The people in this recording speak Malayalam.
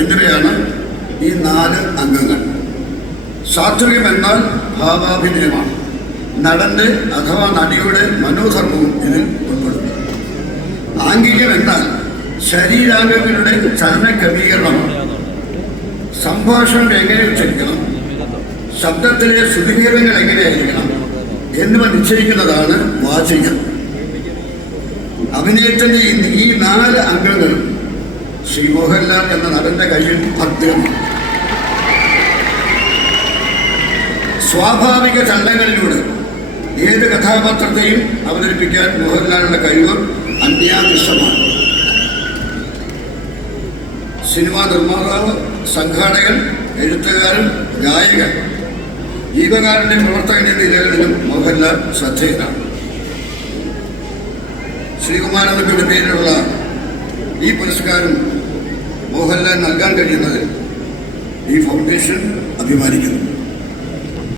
എന്നിവയാണ് ഈ 4 അംഗങ്ങൾ. സാത്വികം എന്നാൽ ഭാവാഭിനയമാണ്. നടന്റെ അഥവാ നടിയുടെ മനോധർമ്മവും ഇതിൽ ഉൾപ്പെടുന്നു. ആംഗികം എന്നാൽ ശരീരാംഗങ്ങളുടെ ചലന ക്രമീകരണമാണ്. സംഭാഷണം എങ്ങനെ ഉച്ചരിക്കണം, ശബ്ദത്തിലെ ശ്രുതിഭേദങ്ങൾ എങ്ങനെയായിരിക്കണം എന്നിവ നിശ്ചയിക്കുന്നതാണ് വാചികം. അഭിനയത്തിന്റെ ഈ 4 അംഗങ്ങളും ശ്രീ മോഹൻലാൽ എന്ന നടന്റെ കയ്യിൽ ഭദ്രമാണ്. സ്വാഭാവിക ചലനങ്ങളിലൂടെ ഏത് കഥാപാത്രത്തെയും അവതരിപ്പിക്കാൻ മോഹൻലാലിന്റെ കഴിവ് അന്യാദൃശ്യമാണ്. സിനിമാ നിർമ്മാതാവ്, സംഘാടകൻ, എഴുത്തുകാരൻ, ഗായകൻ, ജീവകാരുണ്യ പ്രവർത്തകൻ എന്നീ നിലകളിലും മോഹൻലാൽ ശ്രദ്ധേയനാണ്. ശ്രീകുമാരൻ നമ്പിയുടെ പേരിലുള്ള ഈ പുരസ്കാരം മോഹൻലാൽ നൽകാൻ കഴിയുന്നതിൽ ഈ ഫൗണ്ടേഷൻ അഭിമാനിക്കുന്നു.